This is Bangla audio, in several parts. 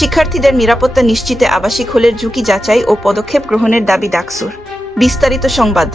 শিক্ষার্থীদের নিরাপত্তা নিশ্চিতে আবাসিক হলের ঝুঁকি যাচাই ও পদক্ষেপ গ্রহণের দাবি ডাকসুর। বিস্তারিত সংবাদ।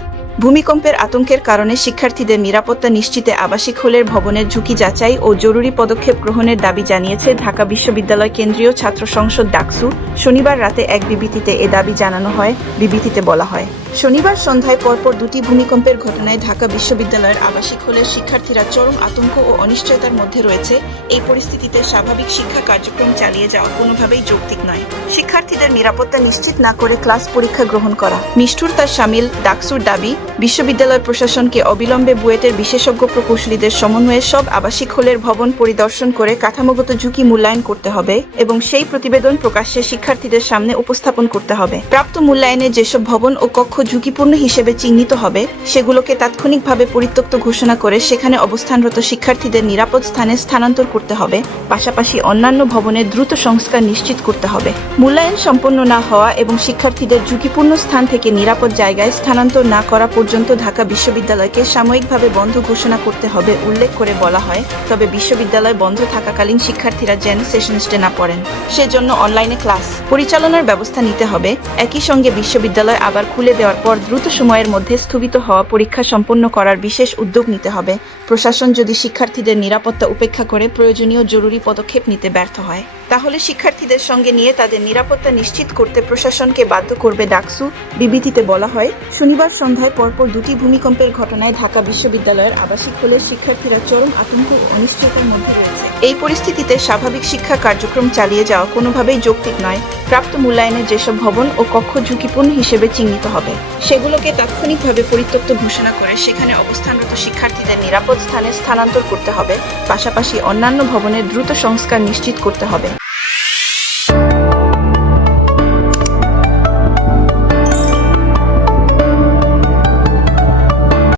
ভূমিকম্পের আতঙ্কের কারণে শিক্ষার্থীদের নিরাপত্তা নিশ্চিতে আবাসিক হলের ভবনের ঝুঁকি যাচাই ও জরুরি পদক্ষেপ গ্রহণের দাবি জানিয়েছে ঢাকা বিশ্ববিদ্যালয় কেন্দ্রীয় ছাত্র সংসদ ডাকসু। শনিবার রাতে এক বিবৃতিতে এ দাবি জানানো হয়, বিবৃতিতে বলা হয়। শনিবার সন্ধ্যায় পরপর দুটি ভূমিকম্পের ঘটনায় ঢাকা বিশ্ববিদ্যালয়ের আবাসিক হলের শিক্ষার্থীরা চরম আতঙ্ক ও অনিশ্চয়তার মধ্যে রয়েছে। এই পরিস্থিতিতে স্বাভাবিক শিক্ষা কার্যক্রম চালিয়ে যাওয়া কোনোভাবেই যৌক্তিক নয়। শিক্ষার্থীদের নিরাপত্তা নিশ্চিত না করে ক্লাস পরীক্ষা গ্রহণ করা। নিষ্ঠুরতার সামিল, ডাকসুর দাবি, বিশ্ববিদ্যালয় প্রশাসনকে অবিলম্বে বুয়েটের বিশেষজ্ঞ প্রকৌশলীদের সমন্বয়ে সব আবাসিক হলের ভবন পরিদর্শন করে কাঠামোগত ঝুঁকি মূল্যায়ন করতে হবে এবং সেই প্রতিবেদন প্রকাশ্যে শিক্ষার্থীদের সামনে উপস্থাপন করতে হবে। প্রাপ্ত মূল্যায়নে যেসব ভবন ও কক্ষ ঝুঁকিপূর্ণ হিসেবে চিহ্নিত হবে, সেগুলোকে তাৎক্ষণিকভাবে পরিত্যক্ত ঘোষণা করে সেখানে অবস্থানরত শিক্ষার্থীদের নিরাপদ স্থানে স্থানান্তর করতে হবে, পাশাপাশি অন্যান্য ভবনের দ্রুত সংস্কার নিশ্চিত করতে হবে। মূল্যায়ন সম্পন্ন না হওয়া এবং শিক্ষার্থীদের ঝুঁকিপূর্ণ স্থান থেকে নিরাপদ জায়গায় স্থানান্তর না করা পর্যন্ত ঢাকা বিশ্ববিদ্যালয়কে সাময়িকভাবে বন্ধ ঘোষণা করতে হবে উল্লেখ করে বলা হয়, তবে বিশ্ববিদ্যালয় বন্ধ থাকাকালীন শিক্ষার্থীরা যেন সেশনস্টে না পড়েন। সেজন্য অনলাইনে ক্লাস পরিচালনার ব্যবস্থা নিতে হবে। একই সঙ্গে বিশ্ববিদ্যালয় আবার খুলে দেওয়ার পর দ্রুত সময়ের মধ্যে স্থগিত হওয়া পরীক্ষা সম্পন্ন করার বিশেষ উদ্যোগ নিতে হবে। প্রশাসন যদি শিক্ষার্থীদের নিরাপত্তা উপেক্ষা করে, প্রয়োজনীয় জরুরি পদক্ষেপ নিতে ব্যর্থ হয়। তাহলে শিক্ষার্থীদের সঙ্গে নিয়ে তাদের নিরাপত্তা নিশ্চিত করতে প্রশাসনকে বাধ্য করবে ডাকসু, বিবৃতিতে বলা হয়। শনিবার সন্ধ্যায় পরপর দুটি ভূমিকম্পের ঘটনায় ঢাকা বিশ্ববিদ্যালয়ের আবাসিক হলের শিক্ষার্থীরা চরম আতঙ্ক ও অনিশ্চয়তার মধ্যে রয়েছে। এই পরিস্থিতিতে স্বাভাবিক শিক্ষা কার্যক্রম চালিয়ে যাওয়া কোনোভাবেই যৌক্তিক নয়। প্রাপ্ত মূল্যায়নে যেসব ভবন ও কক্ষ ঝুঁকিপূর্ণ হিসেবে চিহ্নিত হবে, সেগুলোকে তাৎক্ষণিকভাবে পরিত্যক্ত ঘোষণা করে সেখানে অবস্থানরত শিক্ষার্থীদের নিরাপদ স্থানে স্থানান্তর করতে হবে। পাশাপাশি অন্যান্য ভবনের দ্রুত সংস্কার নিশ্চিত করতে হবে।